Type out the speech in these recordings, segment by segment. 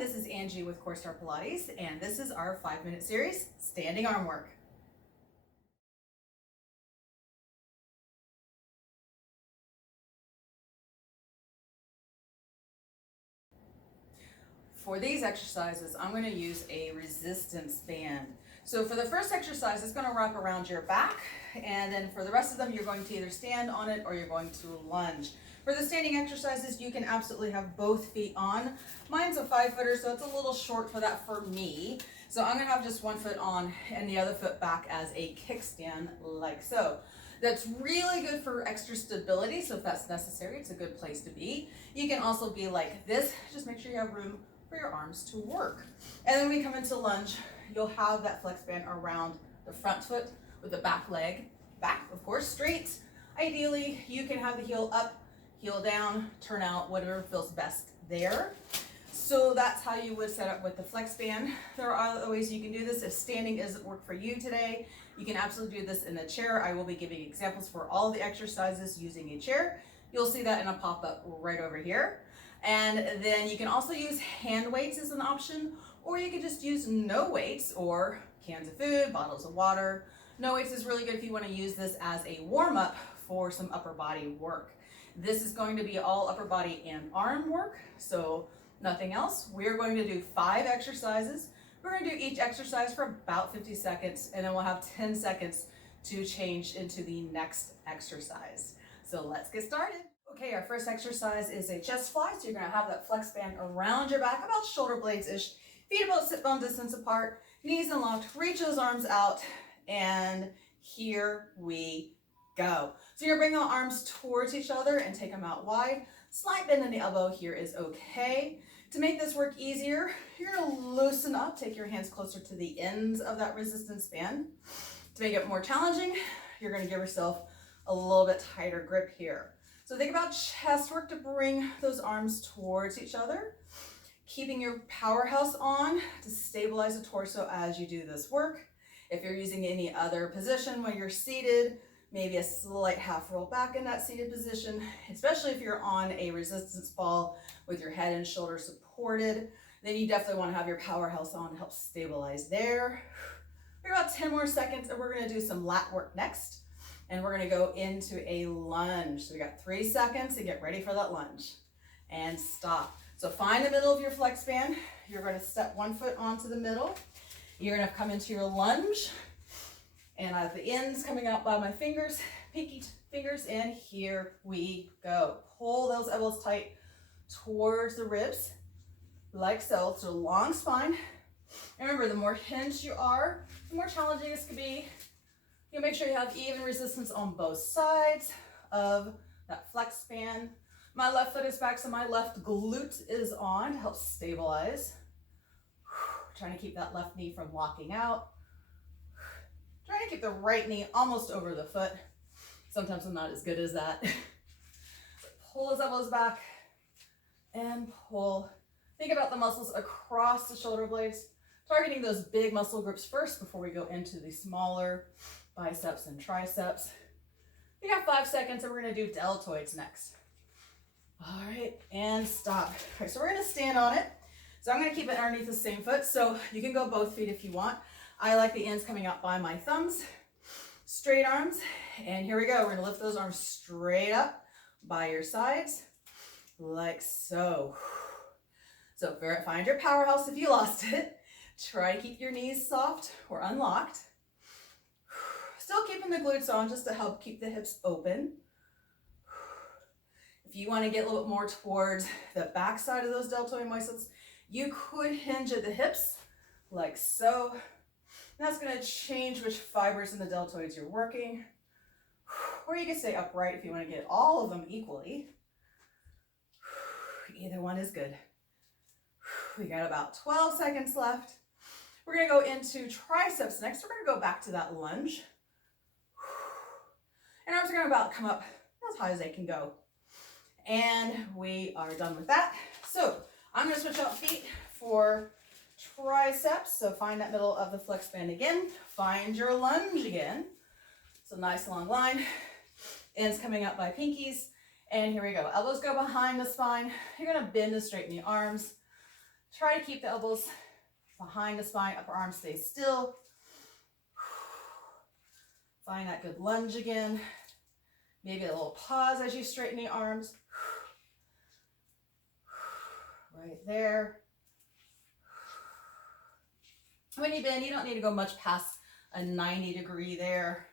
this is Angie with Core Star Pilates, and this is our 5-minute series, standing arm work. For these exercises, I'm going to use a resistance band. So for the first exercise, it's going to wrap around your back, and then for the rest of them, you're going to either stand on it or you're going to lunge. For the standing exercises, you can absolutely have both feet on. Mine's a 5-footer, so it's a little short for that for me. So I'm going to have just one foot on and the other foot back as a kickstand, like so. That's really good for extra stability, so if that's necessary, it's a good place to be. You can also be like this, just make sure you have room for your arms to work. And then when we come into lunge, you'll have that flex band around the front foot with the back leg, back, of course, straight. Ideally, you can have the heel up, heel down, turn out, whatever feels best there. So that's how you would set up with the flex band. There are other ways you can do this. If standing doesn't work for you today, you can absolutely do this in a chair. I will be giving examples for all the exercises using a chair. You'll see that in a pop-up right over here. And then you can also use hand weights as an option, or you could just use no weights or cans of food, bottles of water. No weights is really good if you want to use this as a warm-up for some upper body work. This is going to be all upper body and arm work, so nothing else. We're going to do 5 exercises. We're going to do each exercise for about 50 seconds, and then we'll have 10 seconds to change into the next exercise. So let's get started. Okay, our first exercise is a chest fly. So you're going to have that flex band around your back, about shoulder blades-ish, feet about sit bone distance apart, knees unlocked, reach those arms out, and here we go. So you're going to bring the arms towards each other and take them out wide. Slight bend in the elbow here is okay. To make this work easier, you're going to loosen up, take your hands closer to the ends of that resistance band. To make it more challenging, you're going to give yourself a little bit tighter grip here. So think about chest work to bring those arms towards each other, keeping your powerhouse on to stabilize the torso as you do this work. If you're using any other position when you're seated, maybe a slight half roll back in that seated position, especially if you're on a resistance ball with your head and shoulders supported, then you definitely want to have your powerhouse on to help stabilize there. We're about 10 more seconds, and we're going to do some lat work next. And we're going to go into a lunge. So we got 3 seconds to get ready for that lunge. And stop. So find the middle of your flex band. You're going to step one foot onto the middle. You're going to come into your lunge. And I have the ends coming out by my fingers, pinky fingers, and here we go. Pull those elbows tight towards the ribs, like so. So long spine. Remember, the more hinged you are, the more challenging this could be. You make sure you have even resistance on both sides of that flex band. My left foot is back, so my left glute is on to help stabilize. Trying to keep that left knee from locking out. Trying to keep the right knee almost over the foot. Sometimes I'm not as good as that. Pull those elbows back and pull. Think about the muscles across the shoulder blades, targeting those big muscle groups first before we go into the smaller biceps and triceps. We got 5 seconds, and we're going to do deltoids next. All right, and stop. All right, so we're going to stand on it. So I'm going to keep it underneath the same foot, so you can go both feet if you want. I like the ends coming out by my thumbs. Straight arms, and here we go. We're going to lift those arms straight up by your sides, like so. So find your powerhouse if you lost it. Try to keep your knees soft or unlocked. Still keeping the glutes on just to help keep the hips open. If you want to get a little bit more towards the back side of those deltoid muscles, you could hinge at the hips, like so. That's going to change which fibers in the deltoids you're working. Or you can stay upright if you want to get all of them equally. Either one is good. We got about 12 seconds left. We're going to go into triceps next. We're going to go back to that lunge. And arms are going to about come up as high as they can go. And we are done with that. So I'm going to switch out feet for triceps. So find that middle of the flex band again. Find your lunge again. So nice long line. Ends coming up by pinkies. And here we go. Elbows go behind the spine. You're going to bend and straighten the arms. Try to keep the elbows behind the spine, upper arm stays still. Find that good lunge again. Maybe a little pause as you straighten the arms. Right there. When you bend, you don't need to go much past a 90-degree there.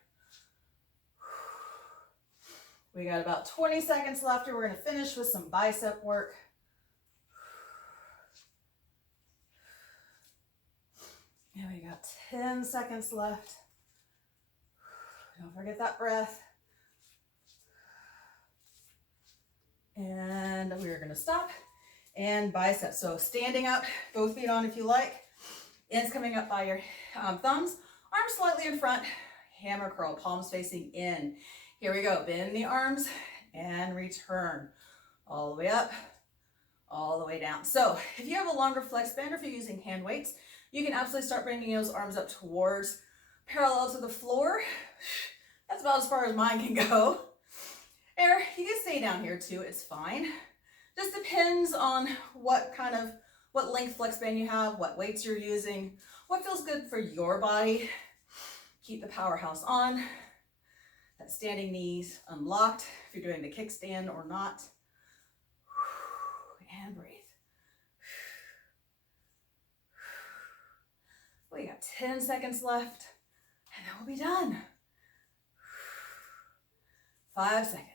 We got about 20 seconds left, and we're going to finish with some bicep work. And we got 10 seconds left. Don't forget that breath. And we're going to stop and biceps. So standing up, both feet on if you like. Ends coming up by your thumbs, arms slightly in front, hammer curl, palms facing in. Here we go, bend the arms and return. All the way up, all the way down. So if you have a longer flex band or if you're using hand weights, you can absolutely start bringing those arms up towards parallel to the floor. That's about as far as mine can go. Or you can stay down here too, it's fine. Just depends on what length flex band you have, what weights you're using, what feels good for your body. Keep the powerhouse on. That standing knees unlocked if you're doing the kickstand or not. And breathe. We got 10 seconds left and then we'll be done. 5 seconds.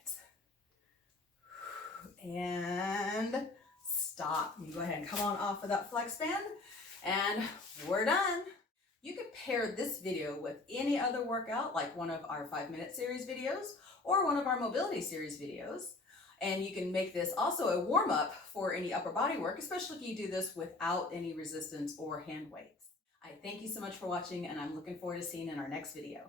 And stop. You go ahead and come on off of that flex band and we're done. You could pair this video with any other workout, like one of our 5-minute series videos or one of our mobility series videos. And you can make this also a warm-up for any upper body work, especially if you do this without any resistance or hand weights. I thank you so much for watching, and I'm looking forward to seeing you in our next video.